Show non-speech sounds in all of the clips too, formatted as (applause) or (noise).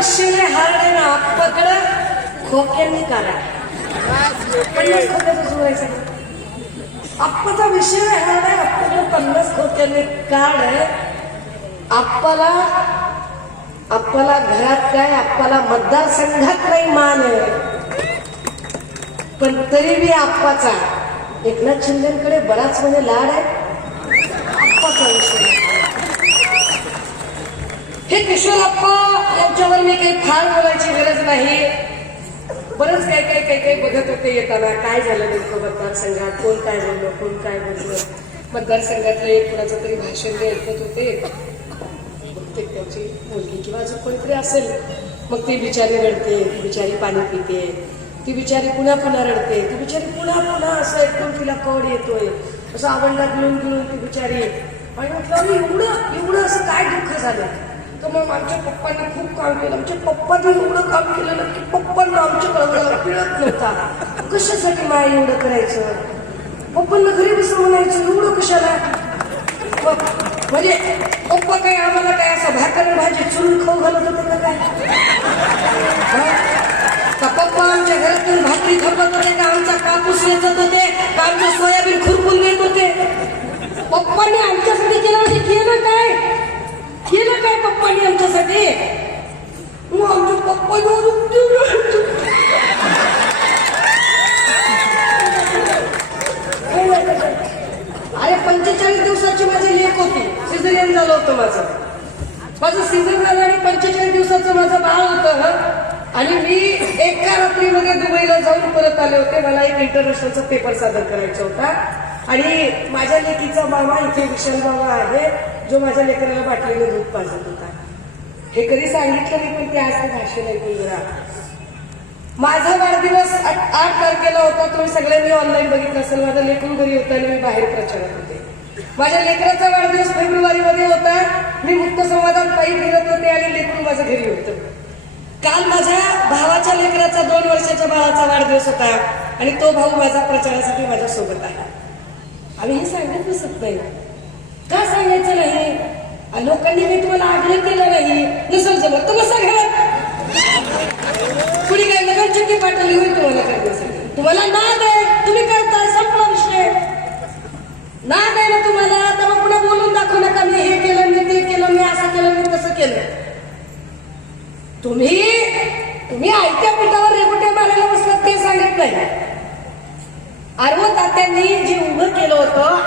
विषय हार्ड आहे ना आप्पाकडं खोक्यांनी काढा पन्नास खोक्याचं सुरायचं आप्पाचा विषय हार्ड आहे आप्पाकडे पन्नास खोक्यांनी काढ आहे आप्पाला आप्पाला घरात काय आप्पाला मतदारसंघात नाही मान आहे. पण तरी बी आप्पाचा एकनाथ शिंदेकडे बराच म्हणजे लाड आहे. आप्पाचा विषय. हे किशोरप्पा यांच्यावर मी काही फार बोलायची गरज नाही. बरंच काय काय काय काय बघत होते येताना. काय झालं नेमकं मतदारसंघात? कोण काय बोललो कोण काय बोललो? मतदारसंघातलं एक कुणाचं तरी भाषण ते ऐकत होते. बहुतेक त्याची मुलगी किंवा अजून कोणीतरी असेल. मग ती बिचारी रडते ती बिचारी पाणी पिते. ती बिचारी पुन्हा पुन्हा रडते. ती बिचारी पुन्हा पुन्हा असं एकदम तिला कड येतोय. असं आवडला गिळून गिळून ती बिचारी. आणि म्हटलं मी एवढं एवढं असं काय दुःख झालं? तर मग आमच्या पप्पांना खूप काम केलं. आमच्या पप्पांनी एवढं काम केलं ना की पप्पांना आमच्या पिळत नव्हता. कशासाठी माय एवढं करायचं? पप्पांना घरी बसून म्हणायचं एवढं कशाला? म्हणजे पप्पा काय आम्हाला काय असं भाकर आणि भाजी चुरून खाऊ घालत होते का काय? का पप्पा आमच्या घरातून भाकरी खपत होते का? आमचा कापूस वेचत होते का आमचं सोयाबीन खुरपून देत होते? पप्पांनी आमच्यासाठी केलं म्हणजे केलं काय? काय पप्पांनी आमच्यासाठी. मग आमच्या पप्पा अरे पंचेचाळीस दिवसाची माझी लेख होती. सिझरियन झालं होतं माझं. माझं सीझन झालं आणि पंचेचाळीस दिवसाचं माझं बाळ होतं आणि मी एका रात्रीमध्ये दुबईला जाऊन परत आले होते. मला एक इंटरनॅशनलचा पेपर सादर करायचा होता. आणि माझ्या लेकीचा मामा इथे विशाल मामा आहे. जो माझ्या लेकराला बाटलीने दूध पाजत होता. हे कधी सांगितलं नाही पण ते आज ते ऐकून जरा माझा वाढदिवस आठ आठ तारखेला होता तुम्ही सगळ्यांनी ऑनलाईन बघितलं असेल. माझं लेखून घरी होता आणि मी बाहेर प्रचारात होते. माझ्या लेकराचा वाढदिवस फेब्रुवारी मध्ये होता. मी मुक्त संवादात पायी फिरत होते आणि लेखून माझं घरी होतं. काल माझ्या भावाच्या लेकराचा दोन वर्षाच्या बाळाचा वाढदिवस होता आणि तो भाऊ माझा प्रचारासाठी माझ्या सोबत आहे. आम्ही हे सांगत बसत नाही. का सांगायचं नाही लोकांनी मी तुम्हाला आग्रह केला नाही नसेल जमत तुम्ही बसा कुणी काय नगरचक्की पाठवली होईल तुम्हाला करण्यासाठी तुम्हाला नाद आहे. तुम्ही करताय संपला विषय. नाद आहे ना तुम्हाला. तर मग पुन्हा बोलून दाखवू नका. मी हे केलं मी ते केलं मी असं केलं मी तसं केलं. तुम्ही तुम्ही आयत्या पिठावर रेगुट्या मारायला बसलात ते सांगत नाही. आर्व हो, तात्यांनी जे उभं केलं होतं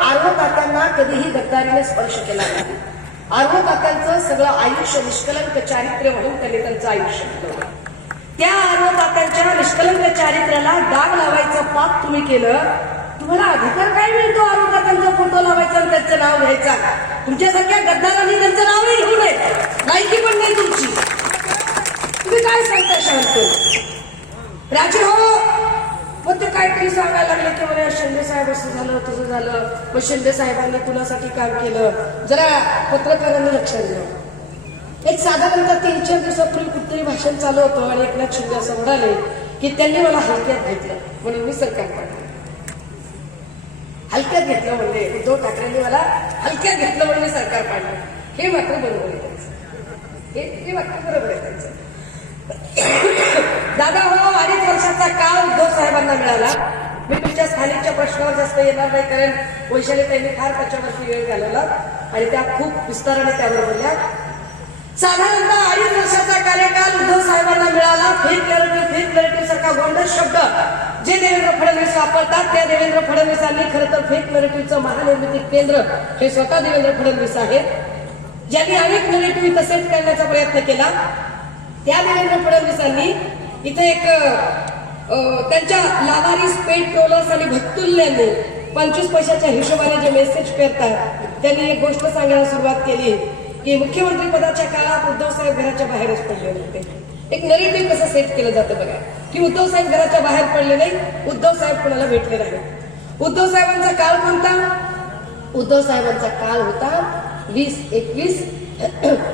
कधीही गद्दारीने स्पर्श केला नाही. आर्व काकांचं सगळं आयुष्य निष्कलंक चारित्र्य म्हणून त्यांनी त्यांचं आयुष्य त्या आरो काकांच्या निष्कलंक चारित्र्याला डाग लावायचं पाप तुम्ही केलं तुम्हाला अधिकार काय मिळतो आरो काकांचा फोटो लावायचा आणि त्यांचं नाव घ्यायचा? तुमच्यासारख्या गद्दारांनी त्यांचं नावही घेऊ नये. लायकी पण नाही तुमची. तुम्ही काय सांगता शांत? राजे काहीतरी सांगायला लागले की मला शिंदे साहेब असं झालं तसं झालं. मग शिंदे साहेबांनी कुणासाठी काम केलं? जरा पत्रकारांनी लक्ष दिलं एक साधारणतः तीन चार दिवसापूर्वी कुठतरी भाषण चालू होतं आणि एकनाथ शिंदे असं म्हणाले की त्यांनी मला हलक्यात घेतलं. म्हणून मी सरकार पाडलं हलक्यात घेतलं म्हणजे उद्धव ठाकरेंनी मला हलक्यात घेतलं म्हणून सरकार पाडलं हे मात्र बरोबर आहे त्यांचं. हे हे मात्र बरोबर आहे त्यांचं दादा हो अडीच का उद्धव साहेबांना मिळाला. मी तुमच्या स्थानिकच्या प्रश्नावर जास्त येणार नाही कारण वैशाली त्यांनी फार त्याच्यावरती वेळ घालवला आणि त्या खूप विस्ताराने त्यावर बोलल्या. साधारणतः अडीच वर्षाचा कार्यकाल उद्धव साहेबांना मिळाला. फेक नॅरेटिव्ह फेक नॅरेटिव्ह सारखा गोंडस शब्द जे देवेंद्र फडणवीस वापरतात त्या देवेंद्र फडणवीसांनी खरं तर फेक नरेटिव्हचं महानिर्मिती केंद्र हे स्वतः देवेंद्र फडणवीस आहेत. ज्यांनी अनेक नरेटिव्ह तसेच करण्याचा प्रयत्न केला. त्या देवेंद्र फडणवीसांनी इथे एक त्यांच्या लावारीस पेट ट्रोलर्स आणि भक्तुल्यांनी पंचवीस पैशाच्या हिशोबाने जे मेसेज करतात त्यांनी एक गोष्ट सांगायला सुरुवात केली की मुख्यमंत्री पदाच्या काळात उद्धव साहेब घराच्या बाहेरच पडले होते एक नरेटिव्ह कसं सेट केलं जातं बघा की उद्धव साहेब घराच्या बाहेर पडले नाही उद्धव साहेब कोणाला भेटले नाही. उद्धव साहेबांचा काळ कोणता? उद्धव साहेबांचा काळ होता वीस एकवीस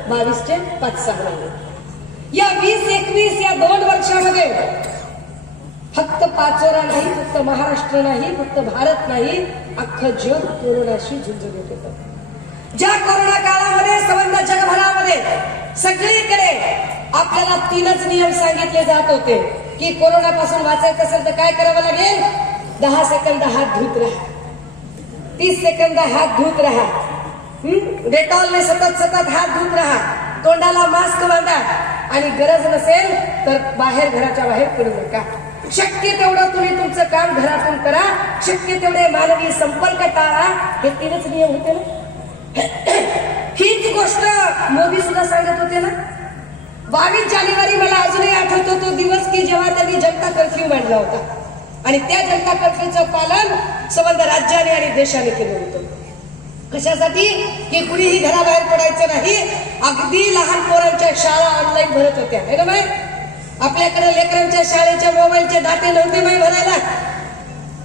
बावीसचे पाच सहा महिने. या वीस एकवीस या दोन वर्षामध्ये फक्त पाचोरा नाही फक्त महाराष्ट्र नाही फक्त भारत नाही अख्खं जग कोरोनाशी झुंज देत होतं. ज्या कोरोना काळामध्ये संबंध जगभरामध्ये सगळीकडे आपल्याला तीनच नियम सांगितले जात होते की कोरोनापासून वाचायचं असेल तर काय करावं लागेल? दहा सेकंद हात धुत राहा. तीस सेकंद हात धुत राहा. डेटॉलने सतत सतत हात धुत राहा. तोंडाला मास्क बांधा. आणि गरज नसेल तर बाहेर घराच्या बाहेर पडू नका. शक्य तेवढं तुम्ही तुमचं काम घरातून करा. शक्य तेवढे मानवी संपर्क टाळा. हे तीनच नियम होते ना? हीच गोष्ट मोदी सुद्धा सांगत होते ना? बावीस जानेवारी मला अजूनही आठवतो तो दिवस की जेव्हा त्यांनी जनता कर्फ्यू मांडला होता. आणि त्या जनता कर्फ्यूचं पालन संबंध राज्याने आणि देशाने केलं होतं. कशासाठी? की कुणीही घराबाहेर पडायचं नाही. अगदी लहान पोरांच्या शाळा ऑनलाईन भरत होत्या. हे ना आपल्याकडे लेकरांच्या शाळेच्या मोबाईलचे डाटे नव्हते माय भरायला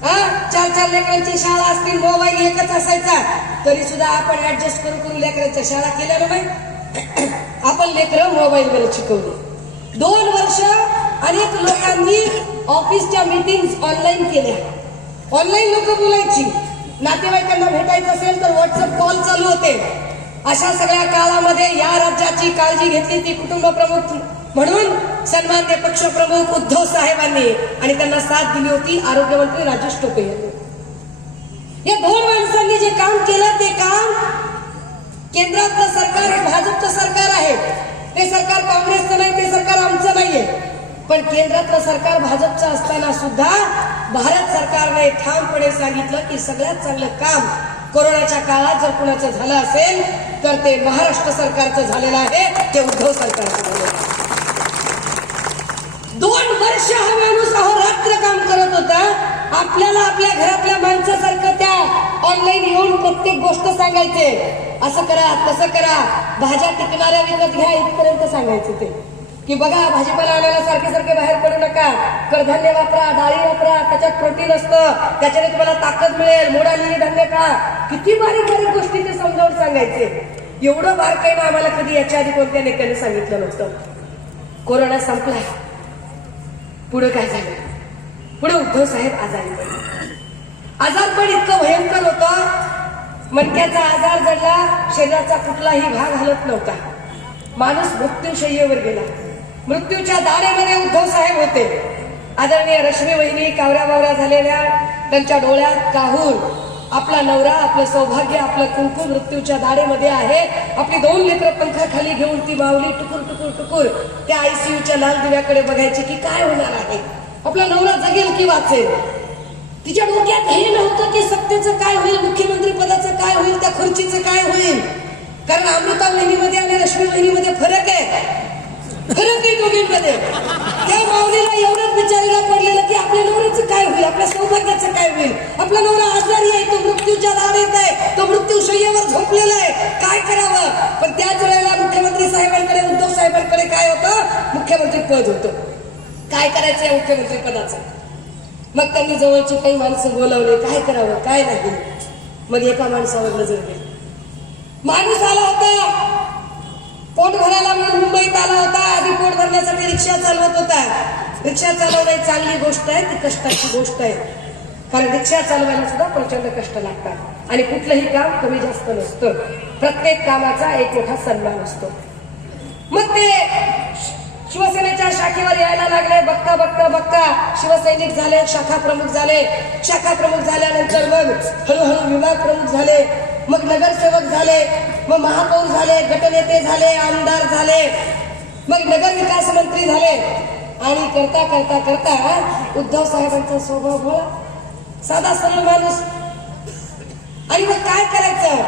हा? चार चार लेकरांची शाळा असतील मोबाईल एकच असायचा. तरी सुद्धा आपण ऍडजस्ट करून करून लेकरांच्या शाळा केल्या ना माय (coughs) आपण लेकरं मोबाईल वर शिकवली. दोन वर्ष अनेक लोकांनी ऑफिसच्या मीटिंग ऑनलाईन केल्या. ऑनलाईन लोक बोलायची. नातेवाईकांना भेटायचं असेल तर व्हॉट्सअप कॉल चालू होते. अशा सगळ्या काळामध्ये या राज्याची काळजी घेतली ती कुटुंब प्रमुख म्हणून सन्मान्य पक्षप्रमुख उद्धव साहेबांनी आणि त्यांना साथ दिली होती आरोग्यमंत्री राजेश टोपे यांनी. या दोन माणसांनी जे काम केलं ते काम केंद्रातलं सरकार हे भाजपचं सरकार आहे. ते सरकार काँग्रेसचं नाही ते सरकार आमचं नाहीये. पण केंद्रातलं सरकार भाजपचं असताना सुद्धा भारत सरकारने ठामपणे सांगितलं की सगळ्यात चांगलं काम कोरोनाच्या काळात जर कुणाचं झालं असेल तर ते महाराष्ट्र सरकारचं झालेलं आहे ते उद्धव सरकारचं झालेलं आहे. दोन वर्ष हा माणूस अहोरात्र काम करत होता. आपल्याला आपल्या घरातल्या माणसासारखं त्या ऑनलाईन येऊन प्रत्येक गोष्ट सांगायचे. असं करा तसं करा. भाज्या टिकणाऱ्या विकत घ्या इथपर्यंत सांगायचे ते. की बघा भाजीपाला आणायला सारखे सारखे बाहेर कडधान्य वापरा डाळी वापरा त्याच्यात प्रोटीन असतं. त्याच्याने तुम्हाला ताकद मिळेल. मोड धान्य खा किती बारीक बारीक गोष्टी ते समजावून सांगायचे. एवढं बारकाईनं आम्हाला कधी याच्या आधी कोणत्या नेत्याने सांगितलं नव्हतं. कोरोना संपला. पुढे काय झालं? पुढे उद्धव साहेब आजारी पडले. आजारपण इतकं भयंकर होत. मणक्याचा आजार जडला शरीराचा कुठलाही भाग हलत नव्हता. माणूस मृत्यूशय्येवर गेला. मृत्यूच्या दारेमध्ये उद्धव साहेब होते. आदरणीय रश्मी वहिनी कावऱ्या बावऱ्या झालेल्या त्यांच्या डोळ्यात काहूर आपला नवरा आपलं सौभाग्य आपलं कुंकू मृत्यूच्या दाडेमध्ये आहे. आपली दोन लेकर पंखाखाली घेऊन ती माऊली टुकूर टुकूर टुकूर त्या आयसीयूच्या लाल दिव्याकडे बघायची की काय होणार आहे. आपला नवरा जगेल की वाचेल? तिच्या डोक्यात हे नव्हतं की सत्तेचं काय होईल मुख्यमंत्री पदाचं काय होईल त्या खुर्चीचं काय होईल? कारण अमृता वहिनीमध्ये आणि रश्मी वहिनीमध्ये फरक आहे. फरक आहे दोघींमध्ये. त्या माऊलीला एवढंच विचारायला पडलेलं की आपल्या नवऱ्याचं काय होईल? आपल्या सौभाग्याचं काय होईल? आपला नवरा आजारी आहे तो मृत्यूच्या दारात आहे तो मृत्यू शय्येवर झोपलेला आहे. काय करावं? पण त्याच वेळेला मुख्यमंत्री साहेबांकडे उद्धव साहेबांकडे काय होतं? मुख्यमंत्री पद होतं. काय करायचं मुख्यमंत्री पदाचं? मग त्यांनी जवळची काही माणसं बोलावले. काय करावं? काय नाही. मग एका माणसावर नजर गेली. माणूस आला होता. पोट भरायला म्हणून मुंबईत आला होता. आधी पोट भरण्यासाठी रिक्षा चालवत होता. रिक्षा चालवणं चांगली गोष्ट आहे ती कष्टाची गोष्ट आहे. कारण रिक्षा चालवायला सुद्धा प्रचंड कष्ट लागतात. आणि कुठलंही काम कमी जास्त नसतं. प्रत्येक कामाचा एक मोठा सन्मान असतो. मग ते शिवसेनेच्या शाखेवर यायला लागले. बघता बघता बघता शिवसैनिक झाले शाखा प्रमुख झाले. शाखा प्रमुख झाल्यानंतर मग हळूहळू विभाग प्रमुख झाले. मग नगरसेवक झाले मग महापौर झाले गटनेते झाले आमदार झाले मग नगर विकास मंत्री झाले. आणि करता करता करता उद्धव साहेबांचा स्वभाव भोळा साधा सरळ माणूस. आणि मग काय करायचं?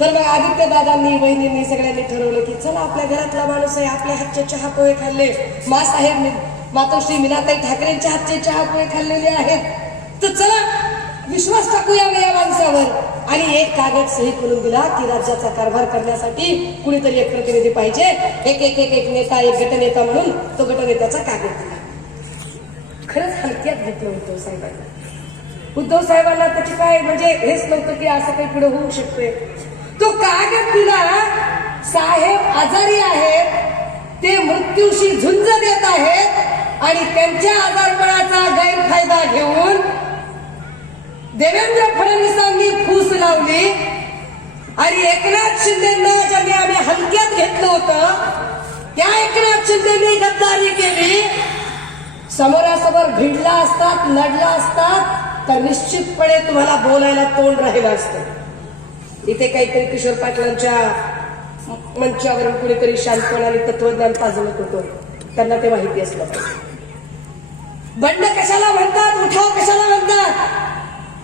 तर मग आदित्य दादांनी बहिणींनी सगळ्यांनी ठरवलं की चला आपल्या घरातला माणूस आहे आपल्या हातचे चहा पोहे खाल्ले. मा साहेब मातोश्री मीनाताई ठाकरेंच्या हातचे चहा पोहे खाल्लेले आहेत. तर चला विश्वास टाकूया या माणसावर. आणि एक कागद सही करून दिला की राज्याचा कारभार करण्यासाठी कुणीतरी एक प्रतिनिधी पाहिजे. एक एक एक एक नेता एक गटनेता म्हणून तो गटनेत्याचा कागद दिला. खरंच हलक्यात घेतलं उद्धव साहेबांनी. उद्धव साहेबांना त्याची काय म्हणजे हेच नव्हतं की असं काही पुढे होऊ शकते तो कागद दिला साहेब आजारी आहेत ते मृत्यूशी झुंज देत आहेत आणि त्यांच्या आजारपणाचा गैरफायदा घेऊन देवेंद्र फडणवीसांनी फूस लावली आणि एकनाथ शिंदेना ज्यांनी आम्ही हलक्यात घेतलं होतं त्या एकनाथ शिंदेनी गद्दारी केली. समोरासमोर भिडला असतात लढला असतात तर निश्चितपणे तुम्हाला बोलायला तोंड राहिलं असतं. इथे काहीतरी किशोर पाटलांच्या मंचावरून कुणीतरी शांतपणाने तत्वज्ञान पाजवत होतं. त्यांना ते माहिती असलं पाहिजे. बंड कशाला म्हणतात? उठाव कशाला म्हणतात?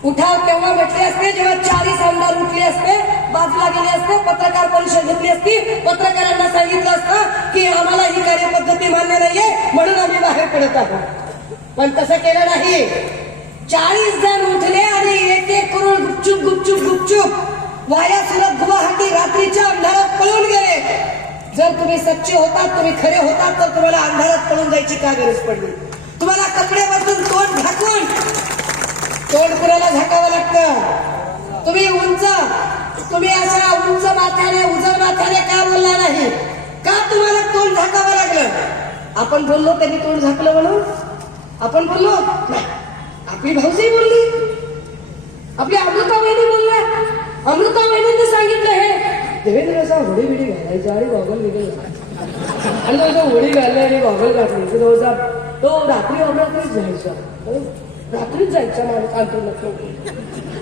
उठाव तेव्हा म्हटले असते जेव्हा चाळीस आमदार उठले असते बाजूला गेले असते पत्रकार परिषद घेतली असती पत्रकारांना सांगितलं असतं की आम्हाला ही कार्यपद्धती मान्य नाहीये म्हणून आम्ही बाहेर पडत आहोत. पण तसं केलं नाही. चाळीस जण उठले आणि एक एक करून गुपचूप गुपचूप गुपचूप वाया सुरत गुवाहाटी रात्रीच्या अंधारात पळून गेले. जर तुम्ही सच्चे होतात तुम्ही खरे होतात तर तुम्हाला अंधारात पळून जायची काय गरज पडली? तुम्हाला कपडे बसून तोंड झाकून तोंड झाकावं लागतं. तुम्ही उंच तुम्ही अशा उंच माथ्याने उजळ माथ्याने का बोलला नाही? का तुम्हाला तोंड झाकावं लागलं? आपण बोललो त्यांनी तोंड झाकलं म्हणून. आपण बोललो नाही आपली भाऊजी बोलली. आपली अमृता वहिनी बोलल्या. अमृता वहिनीने सांगितलं हे. देवेंद्र असा होडी बिडी घालायचा आणि गॉगल निघेल आणि तो होडी घालला आणि गॉगल घातली. तो रात्री अमरात्रीच जायचा रात्रीच जायचा माणूस अंतर्गत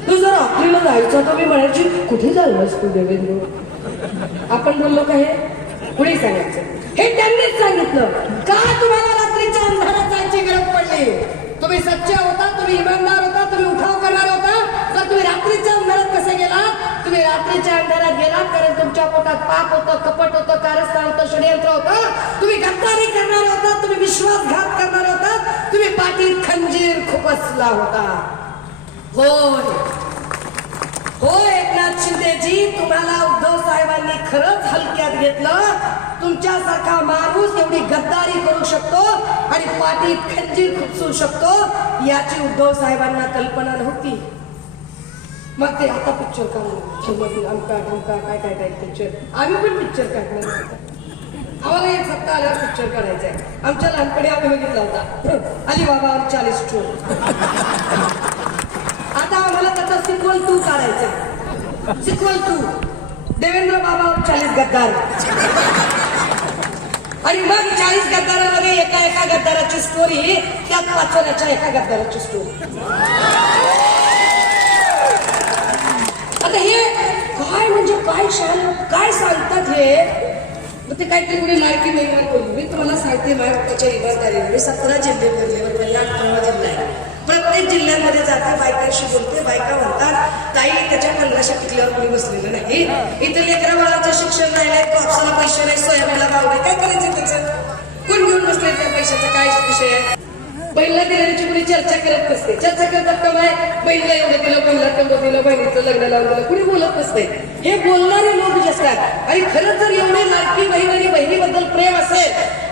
तू जर रात्रीला जायचा तर मी म्हणायची कुठे चाललास तू देवेंद्र? आपण बोललो का हे? कुणी सांगायचं. हे त्यांनीच सांगितलं. का तुम्हाला रात्रीच्या अंधारात जायची गरज पडली? तुम्ही सच्चे होता तुम्ही इमानदार होता तुम्ही उठाव करणार होता. तर तुम्ही रात्रीच्या अंधारात कसे गेला तुम्ही रात्रीच्या अंधारात तुमच्या पोटात पाप होतं कपट होतं कारस्थान होतं षडयंत्र होतं. तुम्ही गद्दारी करणार होता तुम्ही विश्वासघात करणार होता. तुम्ही पाठीत खंजीर खुपसला होता. होय. हो एकनाथ शिंदेजी तुम्हाला उद्धव साहेबांनी खरंच हलक्यात घेतलं. तुमच्यासारखा माणूस एवढी गद्दारी करू शकतो आणि पाठीत खंजीर खुपसू शकतो याची उद्धव साहेबांना कल्पना नव्हती. मग ते आता पिक्चर काढणार शिल्लक आमका ढमका काय काय काय पिक्चर आम्ही पण पिक्चर काढणार आम्हाला एक फक्त आल्यावर पिक्चर काढायचा आहे. आमच्या लहानपणी आम्ही बघितला होता. अलिबाबा और चालीस चोर आता आम्हाला त्याचा सिक्वल टू काढायचा सिक्वल टू देवेंद्र बाबा और चालीस गद्दार. आणि मग चाळीस गद्दारामध्ये एका एका गद्दाराची स्टोरी त्यात वाचवण्याच्या एका गद्दाराची स्टोरी आता हे काय म्हणजे काय शान काय सांगतात हे? मग ते काहीतरी कुणी लाडकी बोलली मी तुम्हाला सांगते माझ्या बापाच्या इमानदारीने. मी सतरा जिल्हे पहिला अठरावा जिल्हा आहे. प्रत्येक जिल्ह्यामध्ये जाते बायकांशी बोलते बायका म्हणतात ताई त्याच्या पंधराशे टिकल्यावर कोणी बसलेलं नाही. इथे लेकरा बाळाचं शिक्षण राहिलंय कापसाला पैसे नाही सोयाबीनला भाव नाही. काय करायचं त्याचं? कोण घेऊन बसले त्या पैशाचा? काय विषय आहे? बहिणीला दिल्याची कुणी चर्चा करत नसते चर्चा करतात का नाही बहिणीला एवढं दिलं बहिणीला तेवढं दिलं बहिणीचं लग्न लावून दिलं कुणी बोलत नसते हे बोलणारे लोक जे असतात आणि खरंच जर एवढे लाडकी बहीण आणि बहिणीबद्दल प्रेम असेल